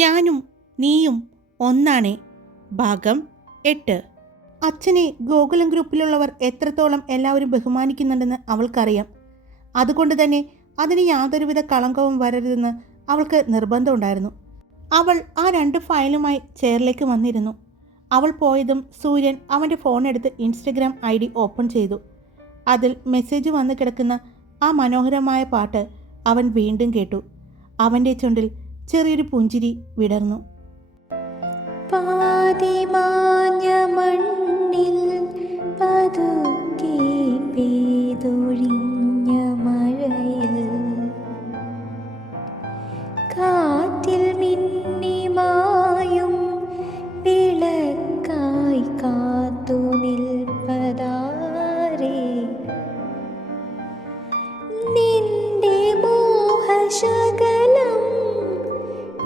ഞാനും നീയും ഒന്നാണേ. ഭാഗം 8. അച്ഛനെ ഗോകുലം ഗ്രൂപ്പിലുള്ളവർ എത്രത്തോളം എല്ലാവരും ബഹുമാനിക്കുന്നുണ്ടെന്ന് അവൾക്കറിയാം. അതുകൊണ്ട് തന്നെ അതിന് യാതൊരുവിധ കളങ്കവും വരരുതെന്ന് അവൾക്ക് നിർബന്ധമുണ്ടായിരുന്നു. അവൾ ആ 2 ഫയലുമായി ചെയറിലേക്ക് വന്നിരുന്നു. അവൾ പോയതും സൂര്യൻ അവൻ്റെ ഫോണെടുത്ത് ഇൻസ്റ്റഗ്രാം ID ഓപ്പൺ ചെയ്തു. അതിൽ മെസ്സേജ് വന്ന് കിടക്കുന്ന ആ മനോഹരമായ പാട്ട് അവൻ വീണ്ടും കേട്ടു. അവൻ്റെ ചുണ്ടിൽ ചെറിയൊരു പുഞ്ചിരി വിടർന്നു. പാതിമാഞ്ഞ മണ്ണിൽ പതുക്കെ പെയ്തൊഴിഞ്ഞ മഴയിൽ കാറ്റിൽ മിന്നിമായും വിളക്കായി കാത്തു നിൽപ്പതാരേ നിന്റെ മോഹശകലം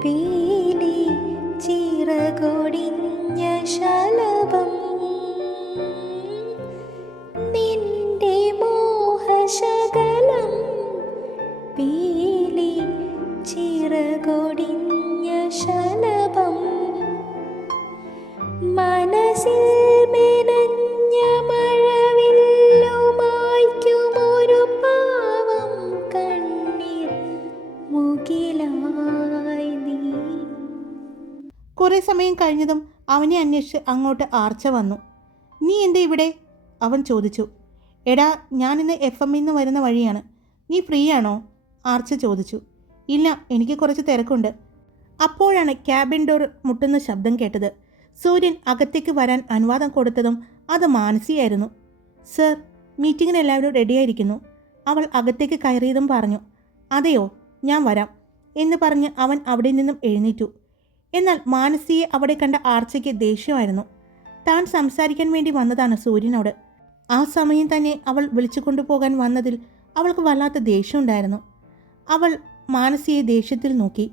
പീലി ചിറകൊടിഞ്ഞ ശലഭം നിന്റെ മോഹശകലം പീലി ചിറകൊടിഞ്ഞ ശലഭം മനസ്സിൽ മെനഞ്ഞ മഴവില്ലുമായ്ക്കുമൊരു പാവം കണ്ണീർ മുകിലായി നീ. കുറേ സമയം കഴിഞ്ഞതും അവനെ അന്വേഷിച്ച് അങ്ങോട്ട് ആർച്ച വന്നു. നീ എന്താ ഇവിടെ? അവൻ ചോദിച്ചു. എടാ, ഞാനിന്ന് FM-ൽ നിന്ന് വരുന്ന വഴിയാണ്. നീ ഫ്രീ ആണോ? ആർച്ച ചോദിച്ചു. ഇല്ല, എനിക്ക് കുറച്ച് തിരക്കുണ്ട്. അപ്പോഴാണ് ക്യാബിൻ ഡോർ മുട്ടുന്ന ശബ്ദം കേട്ടത്. സൂര്യൻ അകത്തേക്ക് വരാൻ അനുവാദം കൊടുത്തതും അത് മാനസിയായിരുന്നു. സർ, മീറ്റിങ്ങിന് എല്ലാവരും റെഡിയായിരിക്കുന്നു. അവൾ അകത്തേക്ക് കയറിയതും പറഞ്ഞു. അതെയോ, ഞാൻ വരാം എന്ന് പറഞ്ഞ് അവൻ അവിടെ നിന്നും എഴുന്നേറ്റു. എന്നാൽ മാനസിയെ അവിടെ കണ്ട ആർച്ചയ്ക്ക് ദേഷ്യമായിരുന്നു. താൻ സംസാരിക്കാൻ വേണ്ടി വന്നതാണ് സൂര്യനോട്. ആ സമയം തന്നെ അവൾ വിളിച്ചു കൊണ്ടുപോകാൻ വന്നതിൽ അവൾക്ക് വല്ലാത്ത ദേഷ്യമുണ്ടായിരുന്നു. അവൾ മാനസിയെ ദേഷ്യത്തിൽ നോക്കി.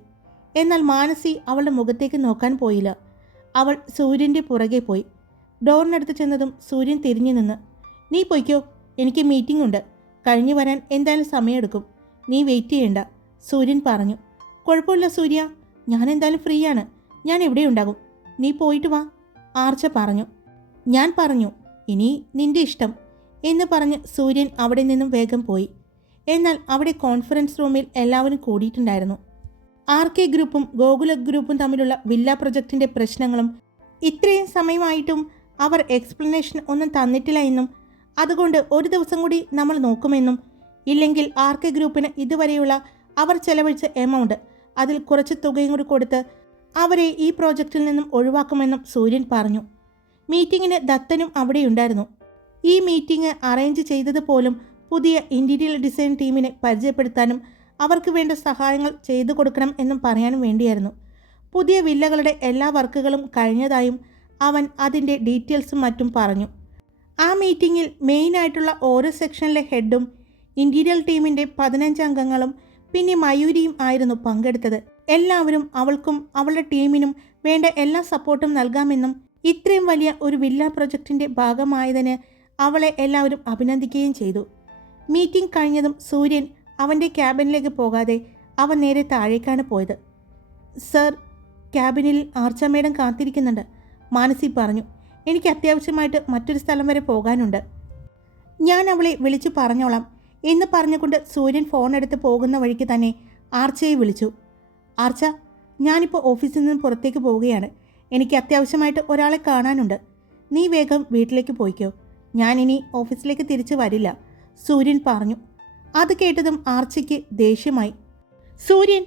എന്നാൽ മാനസി അവളുടെ മുഖത്തേക്ക് നോക്കാൻ പോയില്ല. അവൾ സൂര്യൻ്റെ പുറകെ പോയി. ഡോറിനടുത്ത് ചെന്നതും സൂര്യൻ തിരിഞ്ഞു നിന്ന്. നീ പൊയ്ക്കോ, എനിക്ക് മീറ്റിംഗ് ഉണ്ട്. കഴിഞ്ഞു വരാൻ എന്തായാലും സമയമെടുക്കും. നീ വെയിറ്റ് ചെയ്യണ്ട, സൂര്യൻ പറഞ്ഞു. കുഴപ്പമില്ല സൂര്യ, ഞാൻ എന്തായാലും ഫ്രീ ആണ്. ഞാൻ എവിടെ ഉണ്ടാകും. നീ പോയിട്ട് വാ, ആർച്ച പറഞ്ഞു. ഞാൻ പറഞ്ഞു, ഇനി നിന്റെ ഇഷ്ടം എന്ന് പറഞ്ഞ് സൂര്യൻ അവിടെ നിന്നും വേഗം പോയി. എന്നാൽ അവിടെ കോൺഫറൻസ് റൂമിൽ എല്ലാവരും കൂടിയിട്ടുണ്ടായിരുന്നു. RK ഗ്രൂപ്പും ഗോകുല ഗ്രൂപ്പും തമ്മിലുള്ള വില്ല പ്രൊജക്റ്റിൻ്റെ പ്രശ്നങ്ങളും ഇത്രയും സമയമായിട്ടും അവർ എക്സ്പ്ലനേഷൻ ഒന്നും തന്നിട്ടില്ല എന്നും അതുകൊണ്ട് ഒരു ദിവസം കൂടി നമ്മൾ നോക്കുമെന്നും ഇല്ലെങ്കിൽ RK ഗ്രൂപ്പിന് ഇതുവരെയുള്ള അവർ ചെലവഴിച്ച എമൗണ്ട് അതിൽ കുറച്ച് തുകയും കൂടി കൊടുത്ത് അവരെ ഈ പ്രോജക്റ്റിൽ നിന്നും ഒഴിവാക്കുമെന്നും സൂര്യൻ പറഞ്ഞു. മീറ്റിങ്ങിന് ദത്തനും അവിടെയുണ്ടായിരുന്നു. ഈ മീറ്റിംഗ് അറേഞ്ച് ചെയ്തത് പോലും പുതിയ ഇൻറ്റീരിയർ ഡിസൈൻ ടീമിനെ പരിചയപ്പെടുത്താനും അവർക്ക് വേണ്ട സഹായങ്ങൾ ചെയ്തു കൊടുക്കണം എന്നും പറയാനും വേണ്ടിയായിരുന്നു. പുതിയ വില്ലകളുടെ എല്ലാ വർക്കുകളും കഴിഞ്ഞതായും അവൻ അതിൻ്റെ ഡീറ്റെയിൽസും മറ്റും പറഞ്ഞു. ആ മീറ്റിങ്ങിൽ മെയിനായിട്ടുള്ള ഓരോ സെക്ഷനിലെ ഹെഡും ഇൻറ്റീരിയർ ടീമിൻ്റെ 15 അംഗങ്ങളും പിന്നെ മയൂരിയും ആയിരുന്നു പങ്കെടുത്തത്. എല്ലാവരും അവൾക്കും അവളുടെ ടീമിനും വേണ്ട എല്ലാ സപ്പോർട്ടും നൽകാമെന്നും ഇത്രയും വലിയ ഒരു വില്ല പ്രൊജക്റ്റിൻ്റെ ഭാഗമായതിന് അവളെ എല്ലാവരും അഭിനന്ദിക്കുകയും ചെയ്തു. മീറ്റിംഗ് കഴിഞ്ഞതും സൂര്യൻ അവൻ്റെ ക്യാബിനിലേക്ക് പോകാതെ അവൻ നേരെ താഴേക്കാണ് പോയത്. സർ, ക്യാബിനിൽ ആർച്ച മേഡം കാത്തിരിക്കുന്നുണ്ട്, മാനസി പറഞ്ഞു. എനിക്ക് അത്യാവശ്യമായിട്ട് മറ്റൊരു സ്ഥലം വരെ പോകാനുണ്ട്. ഞാൻ അവളെ വിളിച്ചു പറഞ്ഞോളാം എന്ന് പറഞ്ഞുകൊണ്ട് സൂര്യൻ ഫോൺ എടുത്ത് പോകുന്ന വഴിക്ക് തന്നെ ആർച്ചയെ വിളിച്ചു. ആർച്ച, ഞാനിപ്പോൾ ഓഫീസിൽ നിന്ന് പുറത്തേക്ക് പോവുകയാണ്. എനിക്ക് അത്യാവശ്യമായിട്ട് ഒരാളെ കാണാനുണ്ട്. നീ വേഗം വീട്ടിലേക്ക് പോയിക്കോ. ഞാനിനി ഓഫീസിലേക്ക് തിരിച്ചു വരില്ല, സൂര്യൻ പറഞ്ഞു. അത് കേട്ടതും ആർച്ചയ്ക്ക് ദേഷ്യമായി. സൂര്യൻ,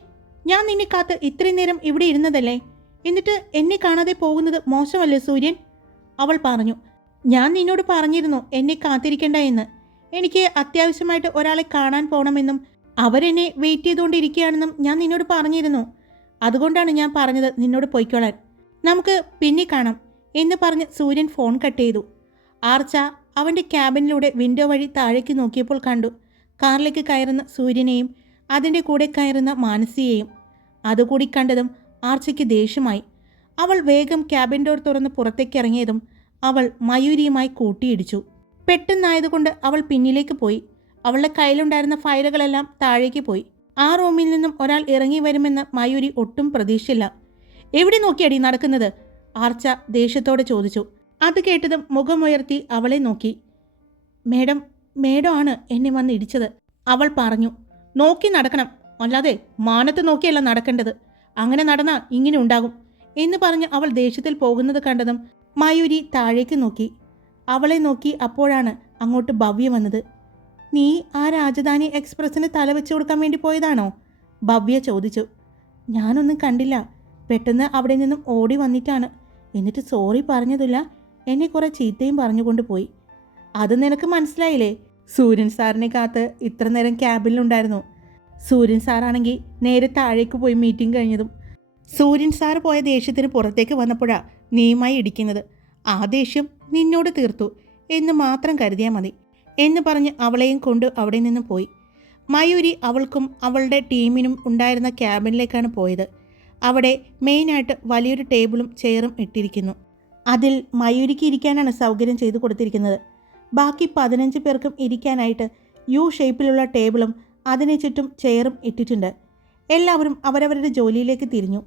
ഞാൻ നിന്നെ കാത്ത് ഇത്രയും നേരം ഇവിടെ ഇരുന്നതല്ലേ, എന്നിട്ട് എന്നെ കാണാതെ പോകുന്നത് മോശമല്ലേ സൂര്യൻ? അവൾ പറഞ്ഞു. ഞാൻ നിന്നോട് പറഞ്ഞിരുന്നു എന്നെ കാത്തിരിക്കണ്ട എന്ന്. എനിക്ക് അത്യാവശ്യമായിട്ട് ഒരാളെ കാണാൻ പോകണമെന്നും അവരെന്നെ വെയിറ്റ് ചെയ്തുകൊണ്ടിരിക്കുകയാണെന്നും ഞാൻ നിന്നോട് പറഞ്ഞിരുന്നു. അതുകൊണ്ടാണ് ഞാൻ പറഞ്ഞത് നിന്നോട് പൊയ്ക്കോളാൻ. നമുക്ക് പിന്നെ കാണാം എന്ന് പറഞ്ഞ് സൂര്യൻ ഫോൺ കട്ട് ചെയ്തു. ആർച്ച അവൻ്റെ ക്യാബിനിലൂടെ വിൻഡോ വഴി താഴേക്ക് നോക്കിയപ്പോൾ കണ്ടു കാറിലേക്ക് കയറുന്ന സൂര്യനെയും അതിൻ്റെ കൂടെ കയറുന്ന മാനസിയെയും. അതുകൂടി കണ്ടതും ആർച്ചയ്ക്ക് ദേഷ്യമായി. അവൾ വേഗം ക്യാബിൻ ഡോർ തുറന്ന് പുറത്തേക്ക് ഇറങ്ങിയതും അവൾ മയൂരിയുമായി കൂട്ടിയിടിച്ചു. പെട്ടെന്നായതുകൊണ്ട് അവൾ പിന്നിലേക്ക് പോയി. അവളുടെ കയ്യിലുണ്ടായിരുന്ന ഫയലുകളെല്ലാം താഴേക്ക് പോയി. ആ റൂമിൽ നിന്നും ഒരാൾ ഇറങ്ങി വരുമെന്ന് മയൂരി ഒട്ടും പ്രതീക്ഷിച്ചില്ല. എവിടെ നോക്കിയടി നടക്കുന്നത്? ആർച്ച ദേഷ്യത്തോടെ ചോദിച്ചു. അത് കേട്ടതും മുഖമുയർത്തി അവളെ നോക്കി. മേഡം, മേഡം ആണ് എന്നെ വന്ന് ഇടിച്ചത്, അവൾ പറഞ്ഞു. നോക്കി നടക്കണം, അല്ലാതെ മാനത്ത് നോക്കിയല്ല നടക്കേണ്ടത്. അങ്ങനെ നടന്നാ ഇങ്ങനെ ഉണ്ടാകും എന്ന് പറഞ്ഞ് അവൾ ദേഷ്യത്തിൽ പോകുന്നത് കണ്ടതും മയൂരി താഴേക്ക് നോക്കി. അവളെ നോക്കി അപ്പോഴാണ് അങ്ങോട്ട് ഭവ്യ വന്നത്. നീ ആ രാജധാനി എക്സ്പ്രസ്സിന് തലവെച്ച് കൊടുക്കാൻ വേണ്ടി പോയതാണോ? ഭവ്യ ചോദിച്ചു. ഞാനൊന്നും കണ്ടില്ല, പെട്ടെന്ന് അവിടെ നിന്നും ഓടി വന്നിട്ടാണ്. എന്നിട്ട് സോറി പറഞ്ഞതില്ല, എന്നെ കുറെ ചീത്തയും പറഞ്ഞുകൊണ്ട് പോയി. അത് നിനക്ക് മനസ്സിലായില്ലേ? സൂര്യൻ സാറിനെ കാത്ത് ഇത്ര നേരം ക്യാബിലുണ്ടായിരുന്നു. സൂര്യൻ സാറാണെങ്കിൽ നേരെ താഴേക്ക് പോയി മീറ്റിംഗ് കഴിഞ്ഞതും. സൂര്യൻ സാർ പോയ ദേഷ്യത്തിന് പുറത്തേക്ക് വന്നപ്പോഴാ നീയുമായി ഇടിക്കുന്നത്. ആ ദേഷ്യം നിന്നോട് തീർത്തു എന്ന് മാത്രം കരുതിയാൽ മതി എന്ന് പറഞ്ഞ് അവളെയും കൊണ്ട് അവിടെ നിന്നും പോയി. മയൂരി അവൾക്കും അവളുടെ ടീമിനും ഉണ്ടായിരുന്ന ക്യാബിനിലേക്കാണ് പോയത്. അവിടെ മെയിനായിട്ട് വലിയൊരു ടേബിളും ചെയറും ഇട്ടിരിക്കുന്നു. അതിൽ മയൂരിക്ക് ഇരിക്കാനാണ് സൗകര്യം ചെയ്തു കൊടുത്തിരിക്കുന്നത്. ബാക്കി 15 പേർക്കും ഇരിക്കാനായിട്ട് യു ഷേപ്പിലുള്ള ടേബിളും അതിന് ചുറ്റും ചെയറും ഇട്ടിട്ടുണ്ട്. എല്ലാവരും അവരവരുടെ ജോലിയിലേക്ക് തിരിഞ്ഞു.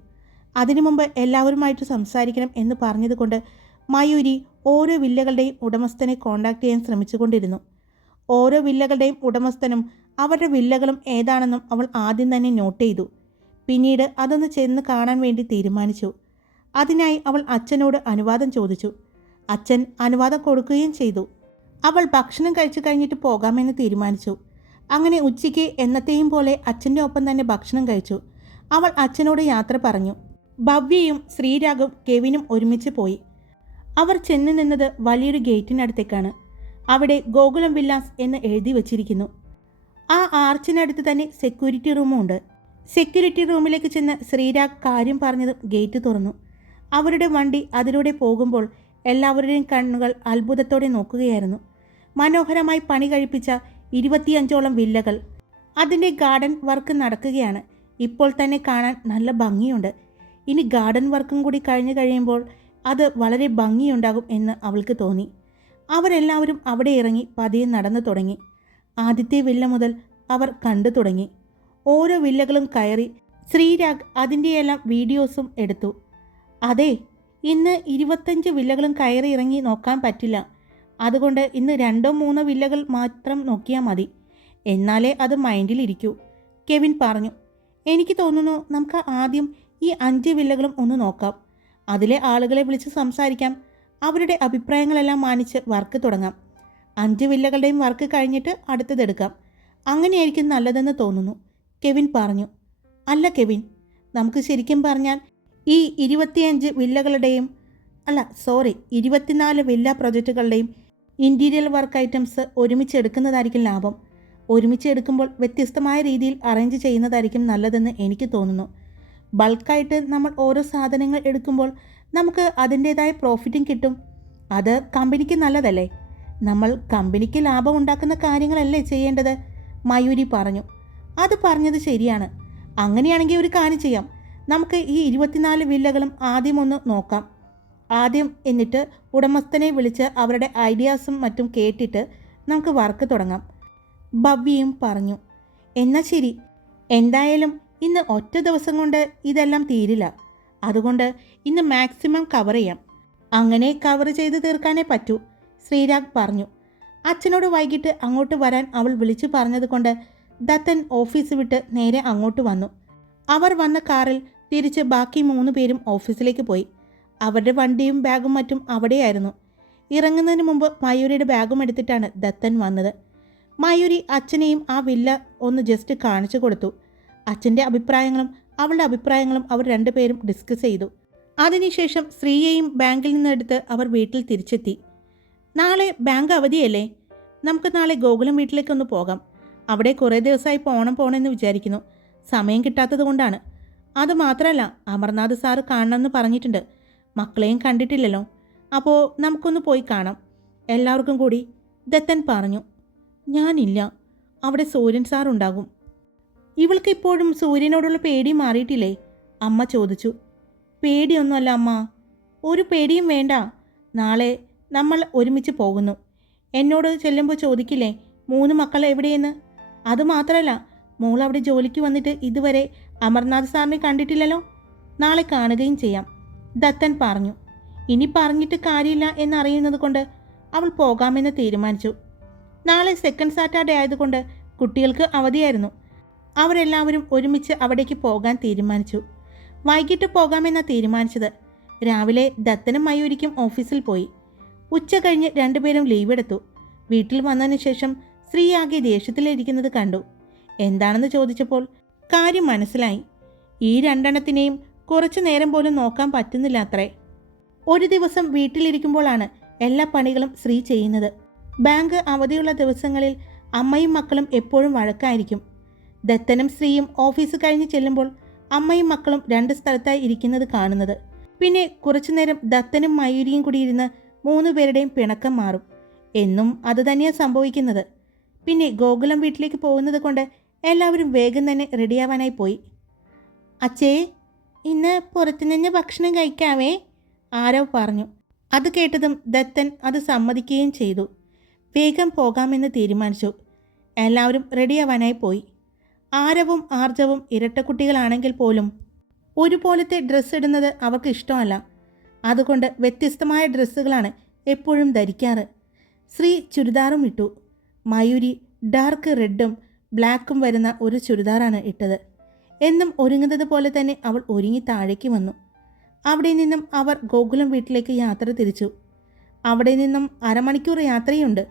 അതിനു മുമ്പ് എല്ലാവരുമായിട്ട് സംസാരിക്കണം എന്ന് പറഞ്ഞതുകൊണ്ട് മയൂരി ഓരോ വില്ലകളുടെയും ഉടമസ്ഥനെ കോൺടാക്ട് ചെയ്യാൻ ശ്രമിച്ചുകൊണ്ടിരുന്നു. ഓരോ വില്ലകളുടെയും ഉടമസ്ഥനും അവരുടെ വില്ലകളും ഏതാണെന്നും അവൾ ആദ്യം തന്നെ നോട്ട് ചെയ്തു. പിന്നീട് അതൊന്ന് ചെന്ന് കാണാൻ വേണ്ടി തീരുമാനിച്ചു. അതിനായി അവൾ അച്ഛനോട് അനുവാദം ചോദിച്ചു. അച്ഛൻ അനുവാദം കൊടുക്കുകയും ചെയ്തു. അവൾ ഭക്ഷണം കഴിച്ചു കഴിഞ്ഞിട്ട് പോകാമെന്ന് തീരുമാനിച്ചു. അങ്ങനെ ഉച്ചയ്ക്ക് എന്നത്തെയും പോലെ അച്ഛൻ്റെ ഒപ്പം തന്നെ ഭക്ഷണം കഴിച്ചു. അവൾ അച്ഛനോട് യാത്ര പറഞ്ഞു. ഭവ്യയും ശ്രീരാഗും കെവിനും ഒരുമിച്ച് പോയി. അവർ ചെന്ന് നിന്നത് വലിയൊരു ഗേറ്റിനടുത്തേക്കാണ്. അവിടെ ഗോകുലം വില്ലാസ് എന്ന് എഴുതി വച്ചിരിക്കുന്നു. ആ ആർച്ചിനടുത്ത് തന്നെ സെക്യൂരിറ്റി റൂമും ഉണ്ട്. സെക്യൂരിറ്റി റൂമിലേക്ക് ചെന്ന് ശ്രീരാഗ് കാര്യം പറഞ്ഞതും ഗേറ്റ് തുറന്നു. അവരുടെ വണ്ടി അതിലൂടെ പോകുമ്പോൾ എല്ലാവരുടെയും കണ്ണുകൾ അത്ഭുതത്തോടെ നോക്കുകയായിരുന്നു. മനോഹരമായി പണി കഴിപ്പിച്ച 25ഓളം വില്ലകൾ. അതിൻ്റെ ഗാർഡൻ വർക്ക് നടക്കുകയാണ്. ഇപ്പോൾ തന്നെ കാണാൻ നല്ല ഭംഗിയുണ്ട്. ഇനി ഗാർഡൻ വർക്കും കൂടി കഴിഞ്ഞു കഴിയുമ്പോൾ അത് വളരെ ഭംഗിയുണ്ടാകും എന്ന് അവൾക്ക് തോന്നി. അവരെല്ലാവരും അവിടെ ഇറങ്ങി പതിയെ നടന്നു തുടങ്ങി. ആദ്യത്തെ വില്ല മുതൽ അവർ കണ്ടു തുടങ്ങി. ഓരോ വില്ലകളും കയറി. ശ്രീരാഗ് അതിൻ്റെയെല്ലാം വീഡിയോസും എടുത്തു. അതെ, ഇന്ന് 25 വില്ലകളും കയറി ഇറങ്ങി നോക്കാൻ പറ്റില്ല. അതുകൊണ്ട് ഇന്ന് 2-3 വില്ലകൾ മാത്രം നോക്കിയാൽ മതി. എന്നാലേ അത് മൈൻഡിലിരിക്കൂ, കെവിൻ പറഞ്ഞു. എനിക്ക് തോന്നുന്നു നമുക്ക് ആദ്യം ഈ 5 വില്ലകളും ഒന്ന് നോക്കാം. അതിലെ ആളുകളെ വിളിച്ച് സംസാരിക്കാം. അവരുടെ അഭിപ്രായങ്ങളെല്ലാം മാനിച്ച് വർക്ക് തുടങ്ങാം. 5 വില്ലകളുടെയും വർക്ക് കഴിഞ്ഞിട്ട് അടുത്തതെടുക്കാം. അങ്ങനെയായിരിക്കും നല്ലതെന്ന് തോന്നുന്നു, കെവിൻ പറഞ്ഞു. അല്ല കെവിൻ, നമുക്ക് ശരിക്കും പറഞ്ഞാൽ ഈ 25 വില്ലകളുടെയും 24 വില്ല പ്രൊജക്റ്റുകളുടെയും ഇൻറ്റീരിയൽ വർക്ക് ഐറ്റംസ് ഒരുമിച്ച് എടുക്കുന്നതായിരിക്കും ലാഭം. ഒരുമിച്ച് എടുക്കുമ്പോൾ വ്യത്യസ്തമായ രീതിയിൽ അറേഞ്ച് ചെയ്യുന്നതായിരിക്കും നല്ലതെന്ന് എനിക്ക് തോന്നുന്നു. ബൾക്കായിട്ട് നമ്മൾ ഓരോ സാധനങ്ങൾ എടുക്കുമ്പോൾ നമുക്ക് അതിൻ്റേതായ പ്രോഫിറ്റും കിട്ടും. അത് കമ്പനിക്ക് നല്ലതല്ലേ? നമ്മൾ കമ്പനിക്ക് ലാഭം ഉണ്ടാക്കുന്ന കാര്യങ്ങളല്ലേ ചെയ്യേണ്ടത്, മയൂരി പറഞ്ഞു. അത് പറഞ്ഞത് ശരിയാണ്. അങ്ങനെയാണെങ്കിൽ ഒരു കാര്യം ചെയ്യാം. നമുക്ക് ഈ 24 വില്ലകളും ആദ്യം ഒന്ന് നോക്കാം. എന്നിട്ട് ഉടമസ്ഥനെ വിളിച്ച് അവരുടെ ഐഡിയാസും മറ്റും കേട്ടിട്ട് നമുക്ക് വർക്ക് തുടങ്ങാം, ഭവ്യയും പറഞ്ഞു. എന്നാൽ ശരി, എന്തായാലും ഇന്ന് ഒറ്റ ദിവസം കൊണ്ട് ഇതെല്ലാം തീരില്ല. അതുകൊണ്ട് ഇന്ന് മാക്സിമം കവർ ചെയ്യാം. അങ്ങനെ കവർ ചെയ്ത് തീർക്കാനേ പറ്റൂ, ശ്രീരാഗ് പറഞ്ഞു. അച്ഛനോട് വൈകിട്ട് അങ്ങോട്ട് വരാൻ അവൾ വിളിച്ചു പറഞ്ഞതുകൊണ്ട് ദത്തൻ ഓഫീസ് വിട്ട് നേരെ അങ്ങോട്ട് വന്നു. അവർ വന്ന കാറിൽ തിരിച്ച് ബാക്കി 3 പേരും ഓഫീസിലേക്ക് പോയി. അവരുടെ വണ്ടിയും ബാഗും മറ്റും അവിടെയായിരുന്നു. ഇറങ്ങുന്നതിന് മുമ്പ് മയൂരിയുടെ ബാഗും എടുത്തിട്ടാണ് ദത്തൻ വന്നത്. മയൂരി അച്ഛനെയും ആ വില്ല ഒന്ന് ജസ്റ്റ് കാണിച്ചു കൊടുത്തു. അച്ഛൻ്റെ അഭിപ്രായങ്ങളും അവളുടെ അഭിപ്രായങ്ങളും അവർ 2 പേരും ഡിസ്കസ് ചെയ്തു. അതിനുശേഷം ശ്രീയെയും ബാങ്കിൽ നിന്നെടുത്ത് അവർ വീട്ടിൽ തിരിച്ചെത്തി. നാളെ ബാങ്ക് അവധിയല്ലേ? നമുക്ക് നാളെ ഗോകുലം വീട്ടിലേക്കൊന്ന് പോകാം. അവിടെ കുറേ ദിവസമായി പോകണമെന്ന് വിചാരിക്കുന്നു. സമയം കിട്ടാത്തത് കൊണ്ടാണ്. അതുമാത്രമല്ല, അമർനാഥ് സാറ് കാണണമെന്ന് പറഞ്ഞിട്ടുണ്ട്. മക്കളെയും കണ്ടിട്ടില്ലല്ലോ. അപ്പോൾ നമുക്കൊന്ന് പോയി കാണാം, എല്ലാവർക്കും കൂടി, ദത്തൻ പറഞ്ഞു. ഞാനില്ല, അവിടെ സൂര്യൻ സാർ ഉണ്ടാകും. ഇവൾക്ക് ഇപ്പോഴും സൂര്യനോടുള്ള പേടി മാറിയിട്ടില്ലേ? അമ്മ ചോദിച്ചു. പേടിയൊന്നുമല്ല അമ്മ, ഒരു പേടിയും വേണ്ട. നാളെ നമ്മൾ ഒരുമിച്ച് പോകുന്നു. എന്നോട് ചെല്ലുമ്പോൾ ചോദിക്കില്ലേ 3 മക്കൾ എവിടെയെന്ന്? അതുമാത്രമല്ല, മോൾ അവിടെ ജോലിക്ക് വന്നിട്ട് ഇതുവരെ അമർനാഥ് സാറിനെ കണ്ടിട്ടില്ലല്ലോ. നാളെ കാണുകയും ചെയ്യാം, ദത്തൻ പറഞ്ഞു. ഇനി പറഞ്ഞിട്ട് കാര്യമില്ല എന്നറിയുന്നത് കൊണ്ട് അവൾ പോകാമെന്ന് തീരുമാനിച്ചു. നാളെ സെക്കൻഡ് സാറ്റർഡേ ആയതുകൊണ്ട് കുട്ടികൾക്ക് അവധിയായിരുന്നു. അവരെല്ലാവരും ഒരുമിച്ച് അവിടേക്ക് പോകാൻ തീരുമാനിച്ചു. വൈകിട്ട് പോകാമെന്നാണ് തീരുമാനിച്ചത്. രാവിലെ ദത്തനും മയൂരിക്കും ഓഫീസിൽ പോയി. ഉച്ച കഴിഞ്ഞ് രണ്ടുപേരും ലീവ് എടുത്തു. വീട്ടിൽ വന്നതിന് ശേഷം ശ്രീ ആകെ ദേഷ്യത്തിലിരിക്കുന്നത് കണ്ടു. എന്താണെന്ന് ചോദിച്ചപ്പോൾ കാര്യം മനസ്സിലായി. ഈ രണ്ടെണ്ണത്തിനെയും കുറച്ചു നേരം പോലും നോക്കാൻ പറ്റുന്നില്ല അത്രേ. ഒരു ദിവസം വീട്ടിലിരിക്കുമ്പോഴാണ് എല്ലാ പണികളും ശ്രീ ചെയ്യുന്നത്. ബാങ്ക് അവധിയുള്ള ദിവസങ്ങളിൽ അമ്മയും മക്കളും എപ്പോഴും വഴക്കായിരിക്കും. ദത്തനും ശ്രീയും ഓഫീസ് കഴിഞ്ഞ് ചെല്ലുമ്പോൾ അമ്മയും മക്കളും രണ്ട് സ്ഥലത്തായി ഇരിക്കുന്നത് കാണുന്നത്. പിന്നെ കുറച്ചുനേരം ദത്തനും മയൂരിയും കൂടി ഇരുന്ന് 3 പേരുടെയും പിണക്കം മാറും. എന്നും അത് തന്നെയാണ് സംഭവിക്കുന്നത്. പിന്നെ ഗോകുലം വീട്ടിലേക്ക് പോകുന്നത് കൊണ്ട് എല്ലാവരും വേഗം തന്നെ റെഡിയാവാനായി പോയി. അച്ഛേ, ഇന്ന് പുറത്തുനിന്ന് ഭക്ഷണം കഴിക്കാവേ, ആരവ് പറഞ്ഞു. അത് കേട്ടതും ദത്തൻ അത് സമ്മതിക്കുകയും ചെയ്തു. വേഗം പോകാമെന്ന് തീരുമാനിച്ചു. എല്ലാവരും റെഡിയാവാനായി പോയി. ആരവും ആർജവും ഇരട്ടക്കുട്ടികളാണെങ്കിൽ പോലും ഒരുപോലത്തെ ഡ്രസ്സ് ഇടുന്നത് അവർക്ക് ഇഷ്ടമല്ല. അതുകൊണ്ട് വ്യത്യസ്തമായ ഡ്രസ്സുകളാണ് എപ്പോഴും ധരിക്കാറ്. ശ്രീ ചുരിദാറും ഇട്ടു. മയൂരി ഡാർക്ക് റെഡും ബ്ലാക്കും വരുന്ന ഒരു ചുരിദാറാണ് ഇട്ടത്. എന്നും ഒരുങ്ങുന്നത് പോലെ തന്നെ അവൾ ഒരുങ്ങി താഴേക്ക് വന്നു. അവിടെ നിന്നും അവർ ഗോകുലം വീട്ടിലേക്ക് യാത്ര തിരിച്ചു. അവിടെ നിന്നും അരമണിക്കൂർ യാത്രയുണ്ട്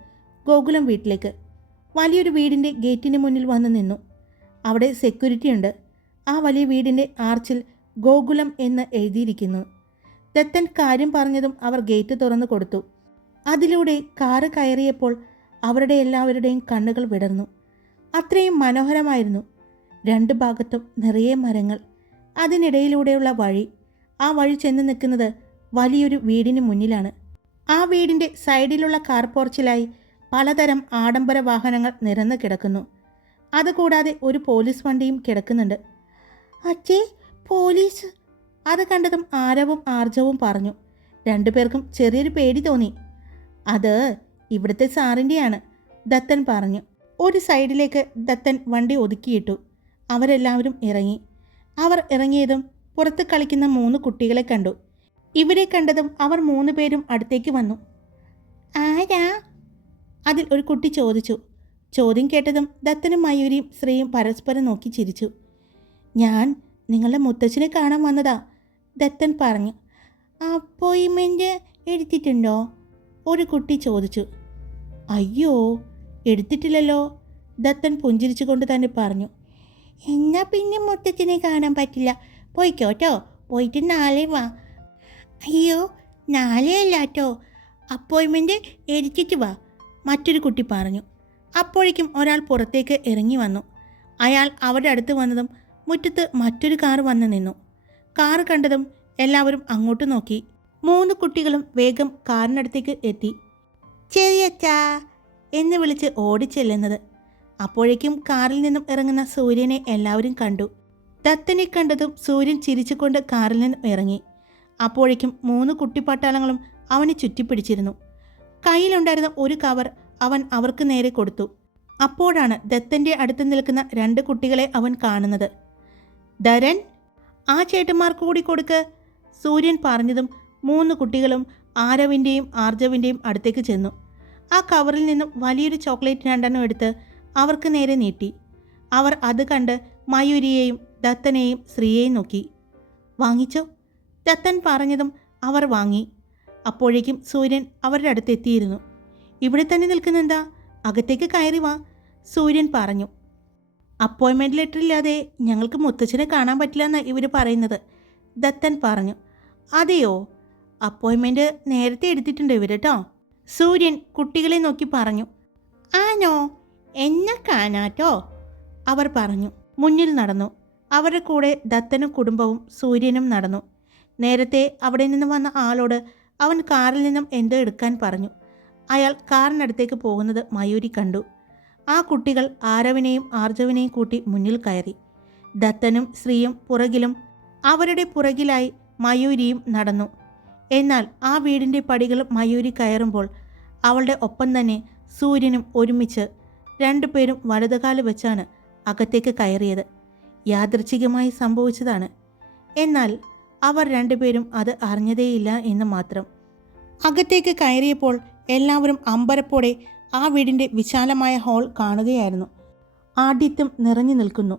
ഗോകുലം വീട്ടിലേക്ക്. വലിയൊരു വീടിൻ്റെ ഗേറ്റിന് മുന്നിൽ വന്ന് നിന്നു. അവിടെ സെക്യൂരിറ്റി ഉണ്ട്. ആ വലിയ വീടിൻ്റെ ആർച്ചിൽ ഗോകുലം എന്ന് എഴുതിയിരിക്കുന്നു. ദത്തൻ കാര്യം പറഞ്ഞതും അവർ ഗേറ്റ് തുറന്നു കൊടുത്തു. അതിലൂടെ കാറ് കയറിയപ്പോൾ അവരുടെ എല്ലാവരുടെയും കണ്ണുകൾ വിടർന്നു. അത്രയും മനോഹരമായിരുന്നു. 2 ഭാഗത്തും നിറയെ മരങ്ങൾ. അതിനിടയിലൂടെയുള്ള വഴി. ആ വഴി ചെന്ന് നിൽക്കുന്നത് വലിയൊരു വീടിന് മുന്നിലാണ്. ആ വീടിൻ്റെ സൈഡിലുള്ള കാർ പോർച്ചിലായി പലതരം ആഡംബര വാഹനങ്ങൾ നിരന്ന് കിടക്കുന്നു. അതുകൂടാതെ ഒരു പോലീസ് വണ്ടിയും കിടക്കുന്നുണ്ട്. അച്ഛേ, പോലീസ്! അത് കണ്ടതും ആരവും ആർജവും പറഞ്ഞു. 2 പേർക്കും ചെറിയൊരു പേടി തോന്നി. അത് ഇവിടുത്തെ സാറിൻ്റെയാണ്, ദത്തൻ പറഞ്ഞു. ഒരു സൈഡിലേക്ക് ദത്തൻ വണ്ടി ഒതുക്കിയിട്ടു. അവരെല്ലാവരും ഇറങ്ങി. അവർ ഇറങ്ങിയതും പുറത്ത് കളിക്കുന്ന 3 കുട്ടികളെ കണ്ടു. ഇവരെ കണ്ടതും അവർ 3 പേരും അടുത്തേക്ക് വന്നു. ആരാ? അതിൽ ഒരു കുട്ടി ചോദിച്ചു. ചോദ്യം കേട്ടതും ദത്തനും മയൂരിയും ശ്രീയും പരസ്പരം നോക്കി ചിരിച്ചു. ഞാൻ നിങ്ങളുടെ മുത്തച്ഛനെ കാണാൻ വന്നതാ, ദത്തൻ പറഞ്ഞു. അപ്പോയിൻമെൻറ്റ് എടുത്തിട്ടുണ്ടോ? ഒരു കുട്ടി ചോദിച്ചു. അയ്യോ, എടുത്തിട്ടില്ലല്ലോ, ദത്തൻ പുഞ്ചിരിച്ചുകൊണ്ട് തന്നെ പറഞ്ഞു. എന്നാൽ പിന്നെ മുത്തച്ഛനെ കാണാൻ പറ്റില്ല, പോയിക്കോട്ടോ, പോയിട്ട് നാളെ വാ. അയ്യോ, നാളെ അല്ലാട്ടോ, അപ്പോയിൻമെൻറ്റ് എടുത്തിട്ട് വാ, മറ്റൊരു കുട്ടി പറഞ്ഞു. അപ്പോഴേക്കും ഒരാൾ പുറത്തേക്ക് ഇറങ്ങി വന്നു. അയാൾ അവരുടെ അടുത്ത് വന്നതും മുറ്റത്ത് മറ്റൊരു കാർ വന്ന് നിന്നു. കാർ കണ്ടതും എല്ലാവരും അങ്ങോട്ട് നോക്കി. 3 കുട്ടികളും വേഗം കാറിനടുത്തേക്ക് എത്തി. ചെറിയച്ചാ എന്ന് വിളിച്ച് ഓടിച്ചെല്ലുന്നത്. അപ്പോഴേക്കും കാറിൽ നിന്നും ഇറങ്ങുന്ന സൂര്യനെ എല്ലാവരും കണ്ടു. ദത്തനെ കണ്ടതും സൂര്യൻ ചിരിച്ചുകൊണ്ട് കാറിൽ നിന്നും ഇറങ്ങി. അപ്പോഴേക്കും 3 കുട്ടിപ്പട്ടാളങ്ങളും അവനെ ചുറ്റിപ്പിടിച്ചിരുന്നു. കയ്യിലുണ്ടായിരുന്ന ഒരു കവർ അവൻ അവർക്ക് നേരെ കൊടുത്തു. അപ്പോഴാണ് ദത്തൻ്റെ അടുത്ത് നിൽക്കുന്ന 2 കുട്ടികളെ അവൻ കാണുന്നത്. ധരൻ, ആ ചേട്ടന്മാർക്ക് കൂടി കൊടുക്ക്, സൂര്യൻ പറഞ്ഞതും 3 കുട്ടികളും ആരവിൻ്റെയും ആർജവിൻ്റെയും അടുത്തേക്ക് ചെന്നു. ആ കവറിൽ നിന്നും വലിയൊരു ചോക്ലേറ്റ് 2 എടുത്ത് അവർക്ക് നേരെ നീട്ടി. അവർ അത് കണ്ട് മയൂരിയെയും ദത്തനെയും ശ്രീയെയും നോക്കി. വാങ്ങിച്ചോ, ദത്തൻ പറഞ്ഞതും അവർ വാങ്ങി. അപ്പോഴേക്കും സൂര്യൻ അവരുടെ അടുത്ത് എത്തിയിരുന്നു. ഇവിടെ തന്നെ നിൽക്കുന്നെന്താ, അകത്തേക്ക് കയറി വാ, സൂര്യൻ പറഞ്ഞു. അപ്പോയിൻമെൻറ്റ് ലെറ്റർ ഇല്ലാതെ ഞങ്ങൾക്ക് മുത്തച്ഛനെ കാണാൻ പറ്റില്ല എന്നാണ് ഇവർ പറയുന്നത്, ദത്തൻ പറഞ്ഞു. അതെയോ, അപ്പോയിൻമെൻറ്റ് നേരത്തെ എടുത്തിട്ടുണ്ട് ഇവർ കേട്ടോ, സൂര്യൻ കുട്ടികളെ നോക്കി പറഞ്ഞു. ആനോ, എന്നെ കാണാട്ടോ, അവർ പറഞ്ഞു. മുന്നിൽ നടന്നു. അവരുടെ കൂടെ ദത്തനും കുടുംബവും സൂര്യനും നടന്നു. നേരത്തെ അവിടെ നിന്ന് വന്ന ആളോട് അവൻ കാറിൽ നിന്നും എന്തോ എടുക്കാൻ പറഞ്ഞു. അയാൾ കാറിനടുത്തേക്ക് പോകുന്നത് മയൂരി കണ്ടു. ആ കുട്ടികൾ ആരവിനെയും ആർജവിനെയും കൂട്ടി മുന്നിൽ കയറി. ദത്തനും ശ്രീയും പുറകിലും അവരുടെ പുറകിലായി മയൂരിയും നടന്നു. എന്നാൽ ആ വീടിൻ്റെ പടികൾ മയൂരി കയറുമ്പോൾ അവളുടെ ഒപ്പം തന്നെ സൂര്യനും ഒരുമിച്ച് 2 പേരും വലതുകാല് വെച്ചാണ് അകത്തേക്ക് കയറിയത്. യാദൃച്ഛികമായി സംഭവിച്ചതാണ്. എന്നാൽ അവർ രണ്ടുപേരും അത് അറിഞ്ഞതേയില്ല എന്ന് മാത്രം. അകത്തേക്ക് കയറിയപ്പോൾ എല്ലാവരും അമ്പരപ്പോടെ ആ വീടിൻ്റെ വിശാലമായ ഹാൾ കാണുകയായിരുന്നു. ആഢ്യത്വം നിറഞ്ഞു നിൽക്കുന്നു.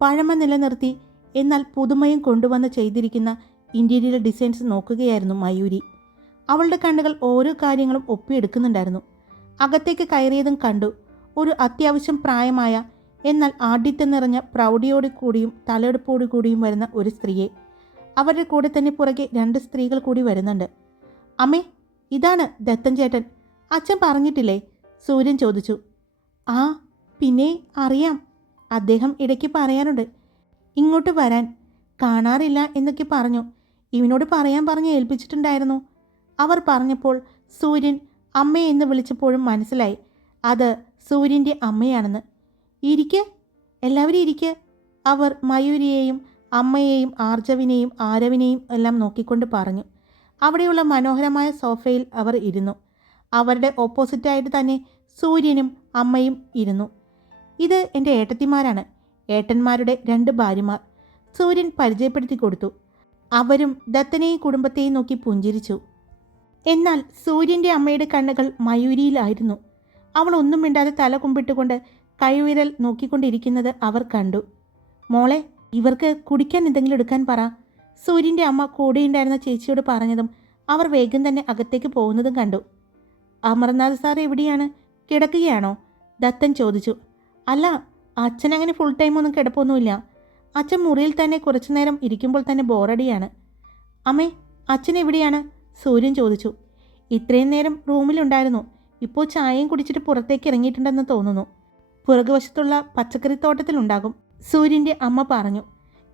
പഴമ നിലനിർത്തി എന്നാൽ പുതുമയും കൊണ്ടുവന്ന് ചെയ്തിരിക്കുന്ന ഇൻറ്റീരിയർ ഡിസൈൻസ് നോക്കുകയായിരുന്നു മയൂരി. അവളുടെ കണ്ണുകൾ ഓരോ കാര്യങ്ങളും ഒപ്പിയെടുക്കുന്നുണ്ടായിരുന്നു. അകത്തേക്ക് കയറിയതും കണ്ടു ഒരു അത്യാവശ്യം പ്രായമായ എന്നാൽ ആഢ്യത്വം നിറഞ്ഞ പ്രൗഢിയോടു കൂടിയും തലയെടുപ്പോടു കൂടിയും വരുന്ന ഒരു സ്ത്രീയെ. അവരുടെ കൂടെ തന്നെ പുറകെ 2 സ്ത്രീകൾ കൂടി വരുന്നുണ്ട്. അമ്മേ, ഇതാണ് ദത്തൻ ചേട്ടൻ. അച്ഛൻ പറഞ്ഞിട്ടില്ലേ? സൂര്യൻ ചോദിച്ചു. ആ, പിന്നെ അറിയാം. അദ്ദേഹം ഇടയ്ക്ക് പറയാറുണ്ട് ഇങ്ങോട്ട് വരാൻ. കാണാറില്ല എന്നൊക്കെ പറഞ്ഞു. ഇവനോട് പറയാൻ പറഞ്ഞ് ഏൽപ്പിച്ചിട്ടുണ്ടായിരുന്നു. അവർ പറഞ്ഞപ്പോൾ സൂര്യൻ അമ്മയെന്ന് വിളിച്ചപ്പോഴും മനസ്സിലായി അത് സൂര്യൻ്റെ അമ്മയാണെന്ന്. ഇരിക്ക്, എല്ലാവരും ഇരിക്ക്. അവർ മയൂരിയെയും അമ്മയെയും ആർജവിനെയും ആരവിനെയും എല്ലാം നോക്കിക്കൊണ്ട് പറഞ്ഞു. അവിടെയുള്ള മനോഹരമായ സോഫയിൽ അവർ ഇരുന്നു. അവരുടെ ഓപ്പോസിറ്റായിട്ട് തന്നെ സൂര്യനും അമ്മയും ഇരുന്നു. ഇത് എൻ്റെ ഏട്ടത്തിമാരാണ്, ഏട്ടന്മാരുടെ 2 ഭാര്യമാർ. സൂര്യൻ പരിചയപ്പെടുത്തി കൊടുത്തു. അവരും ദത്തനെയും കുടുംബത്തെയും നോക്കി പുഞ്ചിരിച്ചു. എന്നാൽ സൂര്യൻ്റെ അമ്മയുടെ കണ്ണുകൾ മയൂരിയിലായിരുന്നു. അവൾ ഒന്നും മിണ്ടാതെ തല കുമ്പിട്ടുകൊണ്ട് കൈവിരൽ നോക്കിക്കൊണ്ടിരിക്കുന്നത് അവർ കണ്ടു. മോളെ, ഇവർക്ക് കുടിക്കാൻ എന്തെങ്കിലും എടുക്കാൻ പറ. സൂര്യൻ്റെ അമ്മ കൂടെയുണ്ടായിരുന്ന ചേച്ചിയോട് പറഞ്ഞതും അവർ വേഗം തന്നെ അകത്തേക്ക് പോകുന്നതും കണ്ടു. അമർനാഥ് സാർ എവിടെയാണ്? കിടക്കുകയാണോ? ദത്തൻ ചോദിച്ചു. അല്ല, അച്ഛൻ അങ്ങനെ ഫുൾ ടൈം ഒന്നും കിടപ്പൊന്നുമില്ല. അച്ഛൻ മുറിയിൽ തന്നെ കുറച്ചു നേരം ഇരിക്കുമ്പോൾ തന്നെ ബോറടിയാണ്. അമ്മേ, അച്ഛൻ എവിടെയാണ്? സൂര്യൻ ചോദിച്ചു. ഇത്രയും നേരം റൂമിലുണ്ടായിരുന്നു. ഇപ്പോൾ ചായയും കുടിച്ചിട്ട് പുറത്തേക്ക് ഇറങ്ങിയിട്ടുണ്ടെന്ന് തോന്നുന്നു. പുറകുവശത്തുള്ള പച്ചക്കറിത്തോട്ടത്തിലുണ്ടാകും, സൂര്യൻ്റെ അമ്മ പറഞ്ഞു.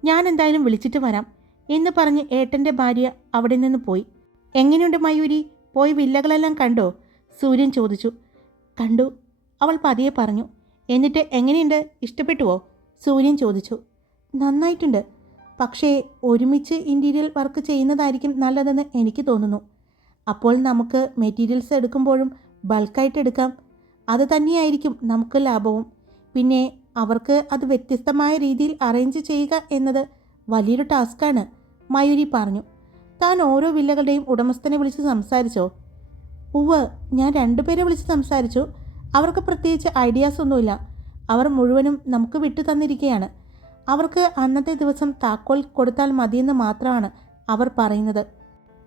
ഞാൻ എന്തായാലും വിളിച്ചിട്ട് വരാം എന്ന് പറഞ്ഞ് ഏട്ടൻ്റെ ഭാര്യ അവിടെ നിന്ന് പോയി. എങ്ങനെയുണ്ട് മയൂരി? പോയി വില്ലകളെല്ലാം കണ്ടോ? സൂര്യൻ ചോദിച്ചു. കണ്ടു, അവൾ പതിയെ പറഞ്ഞു. എന്നിട്ട് എങ്ങനെയുണ്ട്? ഇഷ്ടപ്പെട്ടുവോ? സൂര്യൻ ചോദിച്ചു. നന്നായിട്ടുണ്ട്. പക്ഷേ ഒരുമിച്ച് ഇൻറ്റീരിയർ വർക്ക് ചെയ്യുന്നതായിരിക്കും നല്ലതെന്ന് എനിക്ക് തോന്നുന്നു. അപ്പോൾ നമുക്ക് മെറ്റീരിയൽസ് എടുക്കുമ്പോഴും ബൾക്കായിട്ട് എടുക്കാം. അത് തന്നെയായിരിക്കും നമുക്ക് ലാഭവും. പിന്നെ അവർക്ക് അത് വ്യത്യസ്തമായ രീതിയിൽ അറേഞ്ച് ചെയ്യുക എന്നത് വലിയൊരു ടാസ്ക്കാണ്, മയൂരി പറഞ്ഞു. താൻ ഓരോ വില്ലകളുടെയും ഉടമസ്ഥനെ വിളിച്ച് സംസാരിച്ചോ? ഉവ്വ്, ഞാൻ 2 പേരെ വിളിച്ച് സംസാരിച്ചു. അവർക്ക് പ്രത്യേകിച്ച് ഐഡിയാസ് ഒന്നുമില്ല. അവർ മുഴുവനും നമുക്ക് വിട്ടു തന്നിരിക്കുകയാണ്. അവർക്ക് അന്നത്തെ ദിവസം താക്കോൽ കൊടുത്താൽ മതിയെന്ന് മാത്രമാണ് അവർ പറയുന്നത്.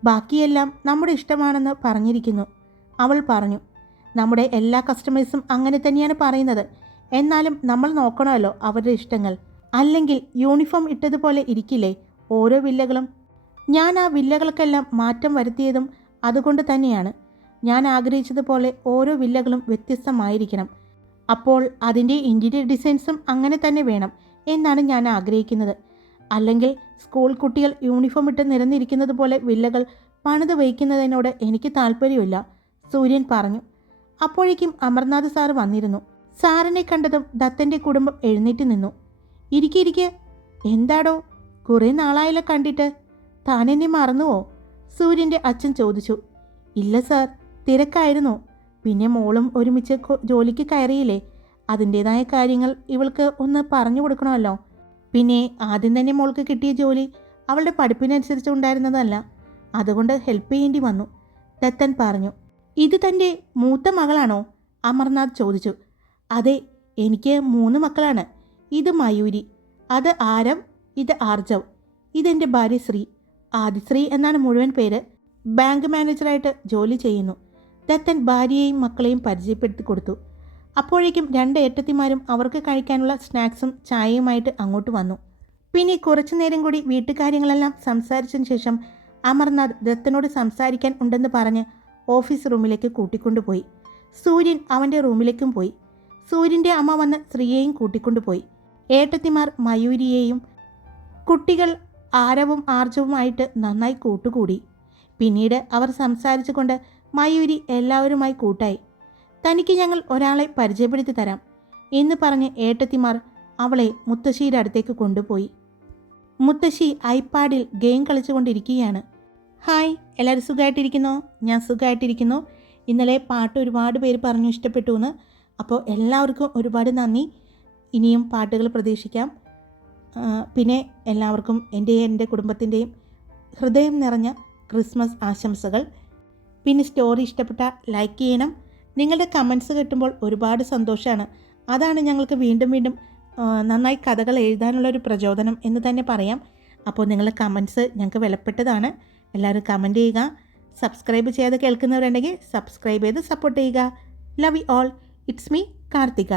ബാക്കിയെല്ലാം നമ്മുടെ ഇഷ്ടമാണെന്ന് പറഞ്ഞിരിക്കുന്നു, അവൾ പറഞ്ഞു. നമ്മുടെ എല്ലാ കസ്റ്റമേഴ്സും അങ്ങനെ തന്നെയാണ് പറയുന്നത്. എന്നാലും നമ്മൾ നോക്കണമല്ലോ അവരുടെ ഇഷ്ടങ്ങൾ. അല്ലെങ്കിൽ യൂണിഫോം ഇട്ടതുപോലെ ഇരിക്കില്ലേ ഓരോ വില്ലകളും? ഞാൻ ആ വില്ലകൾക്കെല്ലാം മാറ്റം വരുത്തിയതും അതുകൊണ്ട് തന്നെയാണ്. ഞാൻ ആഗ്രഹിച്ചതുപോലെ ഓരോ വില്ലകളും വ്യത്യസ്തമായിരിക്കണം. അപ്പോൾ അതിൻ്റെ ഇൻറ്റീരിയർ ഡിസൈൻസും അങ്ങനെ തന്നെ വേണം എന്നാണ് ഞാൻ ആഗ്രഹിക്കുന്നത്. അല്ലെങ്കിൽ സ്കൂൾ കുട്ടികൾ യൂണിഫോം ഇട്ട് നിരന്നിരിക്കുന്നത് പോലെ വില്ലകൾ പണിത് വയ്ക്കുന്നതിനോട് എനിക്ക് താല്പര്യമില്ല, സൂര്യൻ പറഞ്ഞു. അപ്പോഴേക്കും അമർനാഥ് സാറ് വന്നിരുന്നു. സാറിനെ കണ്ടതും ദത്തൻ്റെ കുടുംബം എഴുന്നേറ്റ് നിന്നു. ഇരിക്കെ. എന്താടോ, കുറേ നാളായല്ലോ കണ്ടിട്ട്. താൻ എന്നെ മറന്നുവോ? സൂര്യൻ്റെ അച്ഛൻ ചോദിച്ചു. ഇല്ല സാർ, തിരക്കായിരുന്നു. പിന്നെ മോളും ഒരുമിച്ച് ജോലിക്ക് കയറിയില്ലേ, അതിൻ്റേതായ കാര്യങ്ങൾ ഇവൾക്ക് ഒന്ന് പറഞ്ഞു കൊടുക്കണമല്ലോ. പിന്നെ ആദ്യം തന്നെ മോൾക്ക് കിട്ടിയ ജോലി അവളുടെ പഠിപ്പിനനുസരിച്ച് ഉണ്ടായിരുന്നതല്ല, അതുകൊണ്ട് ഹെൽപ്പ് ചെയ്യേണ്ടി വന്നു, ദത്തൻ പറഞ്ഞു. ഇത് തൻ്റെ മൂത്ത മകളാണോ? അമർനാഥ് ചോദിച്ചു. അതെ, എനിക്ക് 3 മക്കളാണ്. ഇത് മയൂരി, അത് ആരവ്, ഇത് ആർജവ്, ഇതെൻ്റെ ഭാര്യ ശ്രീ. ആദിശ്രീ എന്നാണ് മുഴുവൻ പേര്. ബാങ്ക് മാനേജറായിട്ട് ജോലി ചെയ്യുന്നു. ദത്തൻ ഭാര്യയെയും മക്കളെയും പരിചയപ്പെടുത്തി കൊടുത്തു. അപ്പോഴേക്കും 2 ഏട്ടത്തിമാരും അവർക്ക് കഴിക്കാനുള്ള സ്നാക്സും ചായയുമായിട്ട് അങ്ങോട്ട് വന്നു. പിന്നെ കുറച്ചു നേരം കൂടി വീട്ടുകാര്യങ്ങളെല്ലാം സംസാരിച്ചതിന് ശേഷം അമർനാഥ് ദത്തനോട് സംസാരിക്കാൻ ഉണ്ടെന്ന് പറഞ്ഞ് ഓഫീസ് റൂമിലേക്ക് കൂട്ടിക്കൊണ്ടുപോയി. സൂര്യൻ അവൻ്റെ റൂമിലേക്കും പോയി. സൂര്യൻ്റെ അമ്മ വന്ന് ശ്രീയെയും കൂട്ടിക്കൊണ്ടുപോയി. ഏട്ടത്തിമാർ മയൂരിയെയും കുട്ടികൾ ആരവും ആർജവുമായിട്ട് നന്നായി കൂട്ടുകൂടി. പിന്നീട് അവർ സംസാരിച്ചുകൊണ്ട് മയൂരി എല്ലാവരുമായി കൂട്ടായി. തനിക്ക് ഞങ്ങൾ ഒരാളെ പരിചയപ്പെടുത്തി തരാം എന്ന് പറഞ്ഞ് ഏട്ടത്തിമാർ അവളെ മുത്തശ്ശിയുടെ അടുത്തേക്ക് കൊണ്ടുപോയി. മുത്തശ്ശി ഐപാഡിൽ ഗെയിം കളിച്ചുകൊണ്ടിരിക്കുകയാണ്. ഹായ്, എല്ലാവരും സുഖമായിട്ടിരിക്കുന്നോ? ഞാൻ സുഖമായിട്ടിരിക്കുന്നു. ഇന്നലെ പാട്ട് ഒരുപാട് പേര് പറഞ്ഞു ഇഷ്ടപ്പെട്ടു എന്ന്. അപ്പോൾ എല്ലാവർക്കും ഒരുപാട് നന്ദി. ഇനിയും പാട്ടുകൾ പ്രതീക്ഷിക്കാം. പിന്നെ എല്ലാവർക്കും എൻ്റെ കുടുംബത്തിൻ്റെയും ഹൃദയം നിറഞ്ഞ ക്രിസ്മസ് ആശംസകൾ. പിന്നെ സ്റ്റോറി ഇഷ്ടപ്പെട്ട ലൈക്ക് ചെയ്യണം. നിങ്ങളുടെ കമൻസ് കിട്ടുമ്പോൾ ഒരുപാട് സന്തോഷമാണ്. അതാണ് ഞങ്ങൾക്ക് വീണ്ടും വീണ്ടും നന്നായി കഥകൾ എഴുതാനുള്ളൊരു പ്രചോദനം എന്ന് തന്നെ പറയാം. അപ്പോൾ നിങ്ങളുടെ കമൻസ് ഞങ്ങൾക്ക് വിലപ്പെട്ടതാണ്. എല്ലാവരും കമൻറ്റ് ചെയ്യുക. സബ്സ്ക്രൈബ് ചെയ്യാതെ കേൾക്കുന്നവരുണ്ടെങ്കിൽ സബ്സ്ക്രൈബ് ചെയ്ത് സപ്പോർട്ട് ചെയ്യുക. Love you all. It's me Karthika.